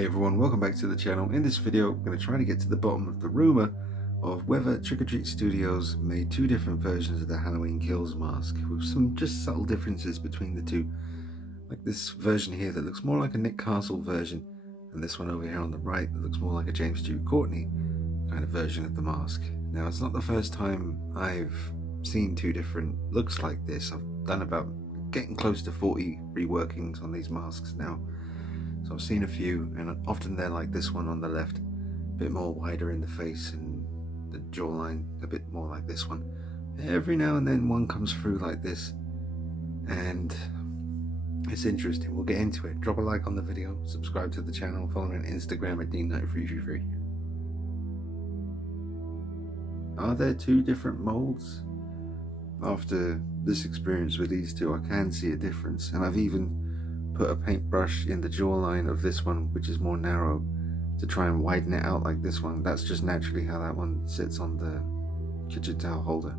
Hey everyone, welcome back to the channel. In this video, I'm going to try to get to the bottom of the rumor of whether Trick or Treat Studios made two different versions of the Halloween Kills mask with some just subtle differences between the two. Like this version here that looks more like a Nick Castle version, and this one over here on the right that looks more like a James Stu Courtney kind of version of the mask. Now, it's not the first time I've seen two different looks like this. I've done about getting close to 40 reworkings on these masks now. So I've seen a few, and often they're like this one on the left, a bit more wider in the face and the jawline a bit more like this one. Every now and then one comes through like this, and it's interesting. We'll get into it. Drop a like on the video, subscribe to the channel, follow me on Instagram at D9333. Are there two different molds? After this experience with these two, I can see a difference, and I've even put a paintbrush in the jawline of this one, which is more narrow, to try and widen it out like this one. That's just naturally how that one sits on the kitchen towel holder.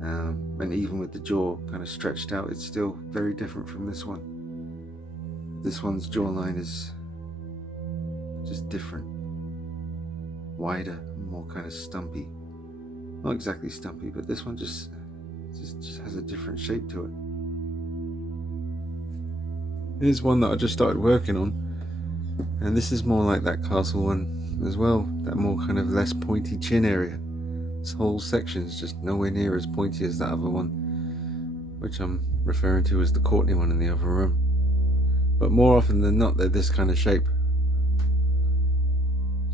And even with the jaw kind of stretched out, it's still very different from this one. This one's jawline is just different, wider, more kind of stumpy. Not exactly stumpy, but this one just has a different shape to it. Here's one that I just started working on, and this is more like that castle one as well, that more kind of less pointy chin area. This whole section is just nowhere near as pointy as that other one, which I'm referring to as the Courtney one in the other room. But more often than not, they're this kind of shape,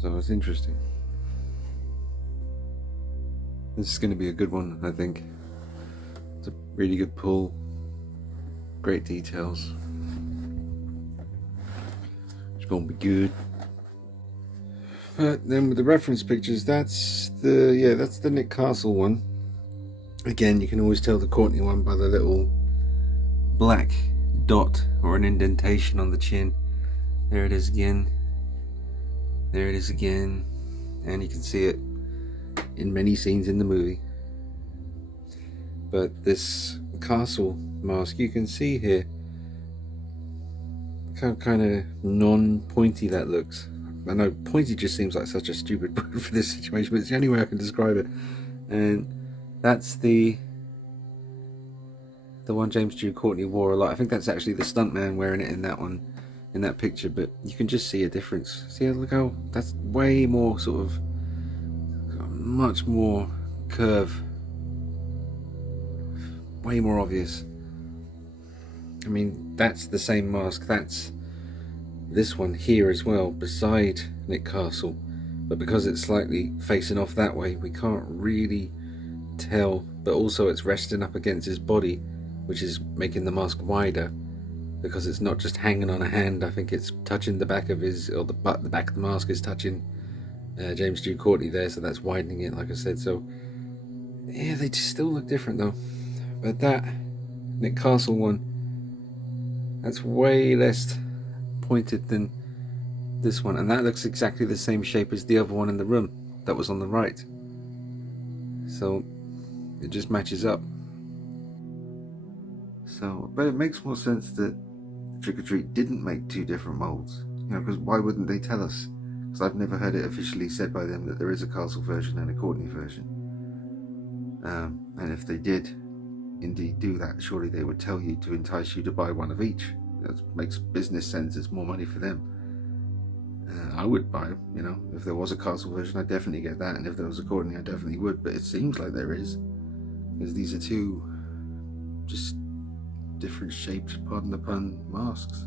so it's interesting. This is going to be a good one, I think. It's a really good pull, great details. It's gonna be good. But then with the reference pictures, that's the Nick Castle one. Again, you can always tell the Courtney one by the little black dot or an indentation on the chin. There it is again. There it is again. And you can see it in many scenes in the movie. But this castle mask, you can see here kind of non-pointy that looks. I know pointy just seems like such a stupid word for this situation, but it's the only way I can describe it. And that's the one James Stu Courtney wore a lot. I think that's actually the stuntman wearing it in that one, in that picture. But you can just see a difference. See, look how that's way more sort of, much more curve, way more obvious. I mean, that's the same mask. That's this one here as well, beside Nick Castle. But because it's slightly facing off that way, we can't really tell. But also it's resting up against his body, which is making the mask wider, because it's not just hanging on a hand. I think it's touching the back of his, or the back of the mask is touching James Stu Courtney there, so that's widening it, like I said. So yeah, they just still look different though. But that Nick Castle one, that's way less pointed than this one, and that looks exactly the same shape as the other one in the room that was on the right. So it just matches up. So, but it makes more sense that Trick or Treat didn't make two different molds, you know, because why wouldn't they tell us? Because I've never heard it officially said by them that there is a Castle version and a Courtney version. And if they did indeed do that, surely they would tell you to entice you to buy one of each. That makes business sense. It's more money for them. I would buy them, you know. If there was a Castle version, I'd definitely get that, and if there was a Courtney, I definitely would. But it seems like there is, because these are two just different shaped, pardon the pun, masks.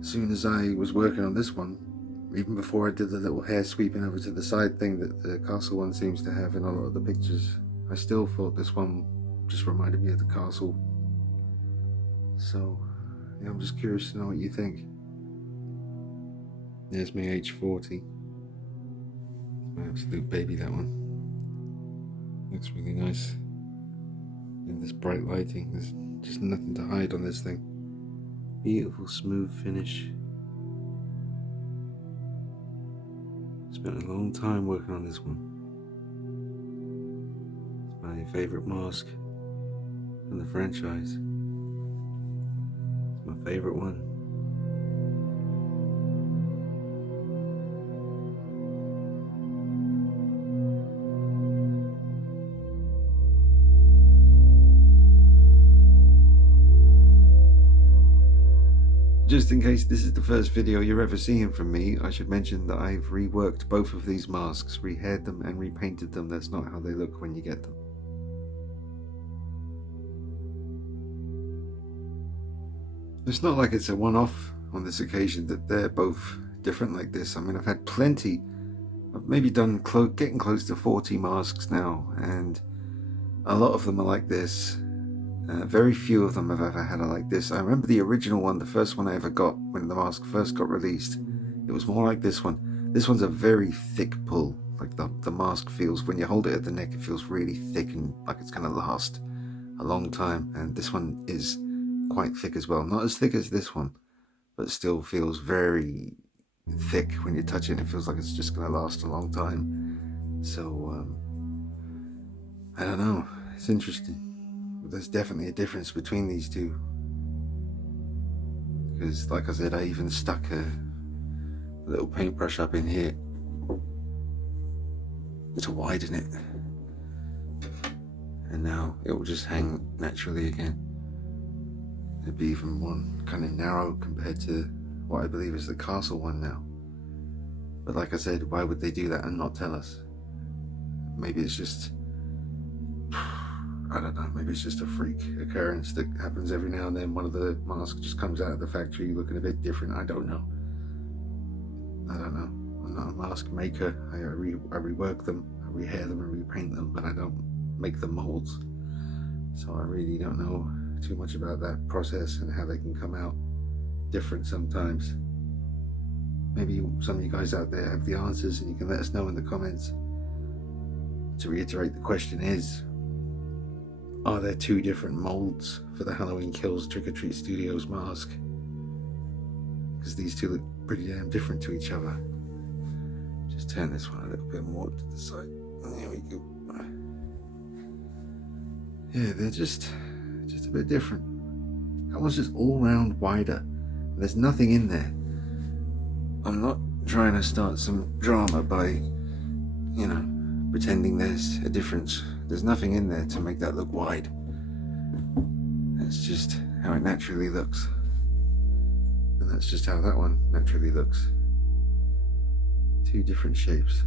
As soon as I was working on this one, even before I did the little hair sweeping over to the side thing that the Castle one seems to have in a lot of the pictures, I still thought this one just reminded me of the Castle. So yeah, I'm just curious to know what you think. There's my H40. My absolute baby, that one. Looks really nice. In this bright lighting, there's just nothing to hide on this thing. Beautiful smooth finish. Spent a long time working on this one. It's my favourite mask in the franchise. It's my favourite one. Just in case this is the first video you're ever seeing from me, I should mention that I've reworked both of these masks, rehaired them and repainted them. That's not how they look when you get them. It's not like it's a one-off on this occasion that they're both different like this. I mean, I've had plenty. I've maybe done getting close to 40 masks now, and a lot of them are like this. Very few of them have ever had a like this. I remember the original one, the first one I ever got when the mask first got released. It was more like this one. This one's a very thick pull. Like the mask feels, when you hold it at the neck, it feels really thick and like it's going to last a long time. And this one is quite thick as well. Not as thick as this one, but still feels very thick when you touch it. It feels like it's just going to last a long time. So, I don't know. It's interesting. There's definitely a difference between these two, because like I said, I even stuck a little paintbrush up in here to widen it, and now it will just hang naturally again. It'd be even one kind of narrow compared to what I believe is the castle one now. But like I said, why would they do that and not tell us? Maybe it's just, I don't know, maybe it's just a freak occurrence that happens every now and then. One of the masks just comes out of the factory looking a bit different. I don't know. I'm not a mask maker. I rework them, I rehair them and repaint them, but I don't make the molds. So I really don't know too much about that process and how they can come out different sometimes. Maybe some of you guys out there have the answers and you can let us know in the comments. To reiterate, the question is, are there two different molds for the Halloween Kills Trick or Treat Studios mask? Because these two look pretty damn different to each other. Just turn this one a little bit more to the side. There we go. Yeah, they're just a bit different. That one's just all round wider. There's nothing in there. I'm not trying to start some drama by, pretending there's a difference. There's nothing in there to make that look wide. That's just how it naturally looks. And that's just how that one naturally looks. Two different shapes.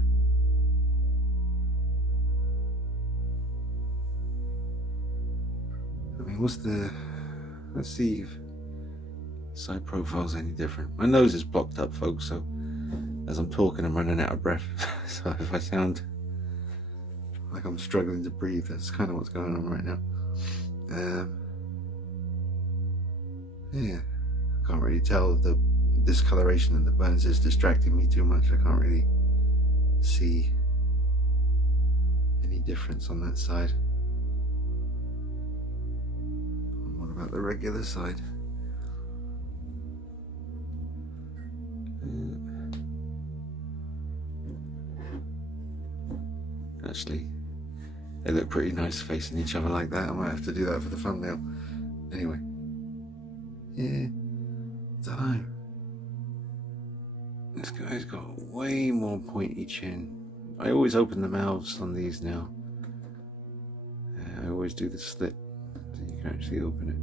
I mean, let's see if side profile's any different. My nose is blocked up, folks, so as I'm talking I'm running out of breath. So if I sound like I'm struggling to breathe, that's kind of what's going on right now. Yeah, I can't really tell. The discoloration and the burns is distracting me too much. I can't really see any difference on that side. What about the regular side? Actually, they look pretty nice facing each other like that. I might have to do that for the thumbnail. Anyway, yeah, I don't know. This guy's got way more pointy chin. I always open the mouths on these now. I always do the slit so you can actually open it.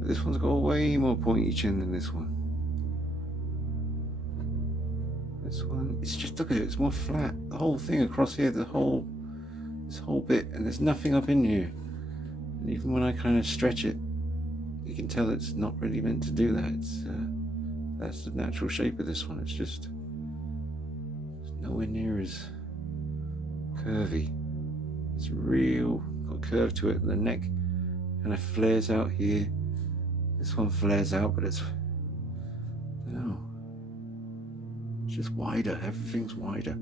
But this one's got way more pointy chin than this one. This one, it's just, look at it, it's more flat. The whole thing across here, this whole bit, and there's nothing up in here. And even when I kind of stretch it, you can tell it's not really meant to do that. It's that's the natural shape of this one. It's just nowhere near as curvy. It's real, got curve to it. The neck kind of flares out here. This one flares out, but it's, I don't know. It's just wider. Everything's wider.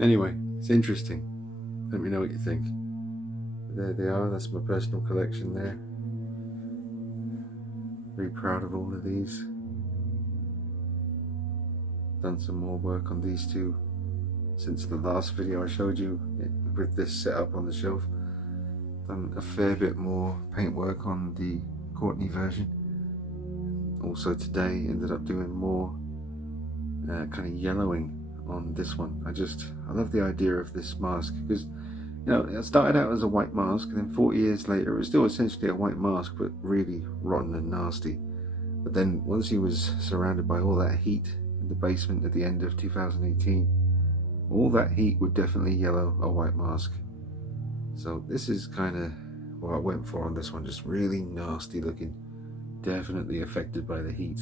Anyway, it's interesting. Let me know what you think. There they are. That's my personal collection there. Very proud of all of these. Done some more work on these two since the last video I showed you with this setup on the shelf. Done a fair bit more paintwork on the Courtney version. Also today ended up doing more kind of yellowing on this one. I love the idea of this mask because, you know, it started out as a white mask, and then 40 years later it was still essentially a white mask, but really rotten and nasty. But then once he was surrounded by all that heat in the basement at the end of 2018, all that heat would definitely yellow a white mask. So this is kind of what I went for on this one, just really nasty looking, definitely affected by the heat.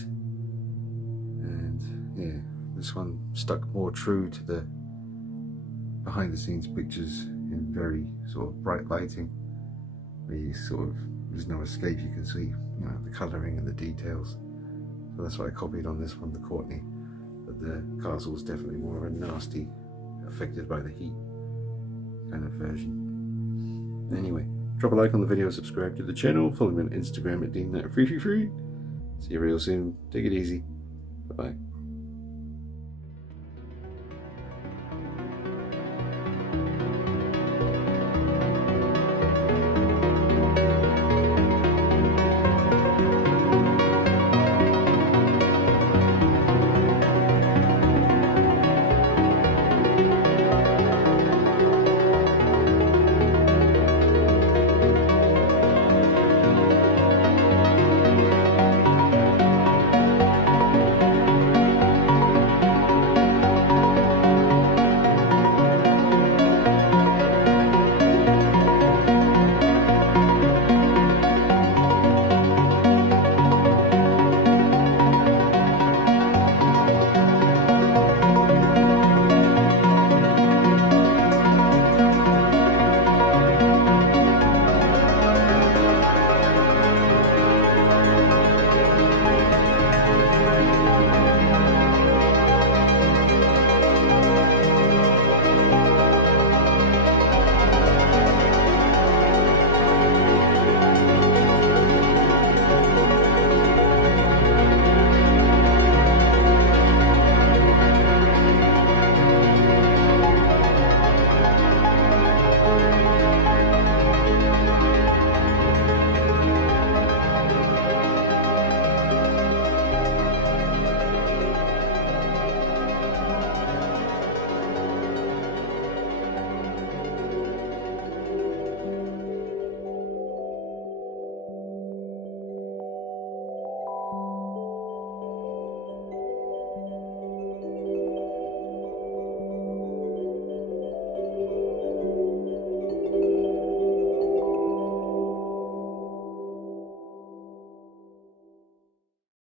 And yeah, this one stuck more true to the behind the scenes pictures in very sort of bright lighting, where you sort of, there's no escape, you can see, you know, the colouring and the details. So that's what I copied on this one, the Courtney. But the castle is definitely more of a nasty, affected by the heat kind of version. Anyway, drop a like on the video, subscribe to the channel, follow me on Instagram at DeanNight333. See you real soon. Take it easy. Bye bye.